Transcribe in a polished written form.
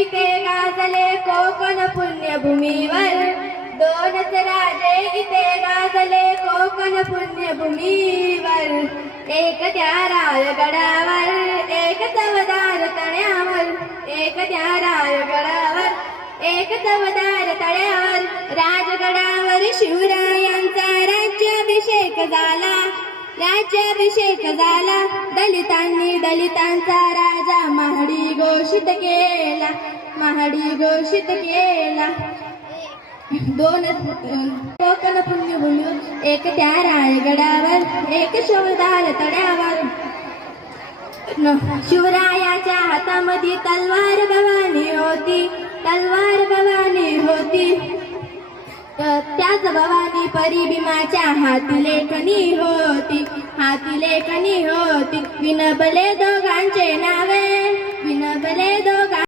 इथे गाजले कोकण पुण्यभूमीवर, दोनच राजे इथे गाजले कोकण पुण्यभूमीवर. एक त्या रायगडावर, एक चवदार तळ्यावर, एक त्या रायगडावर, एक चवदार तळ्यावर. राजगडावर शिवरायांचा राज्याभिषेक झाला, राज्याभिषेक झाला. दलितांनी दलितांचा राजा महाडी घोषित केला, महाडी घोषित केला. दोन कोकण पुण्यभूमीवर, एक त्या रायगडावर, एक चवदार तळ्यावर. शिवरायाच्या हातामध्ये तलवार भवानी होती, तलवार भवानी होती. त्याच भवानी परी भीमाच्या हाती लेखनी होती, हाती लेखनी होती. विनबले दोघांचे नावे, विनबले दोघां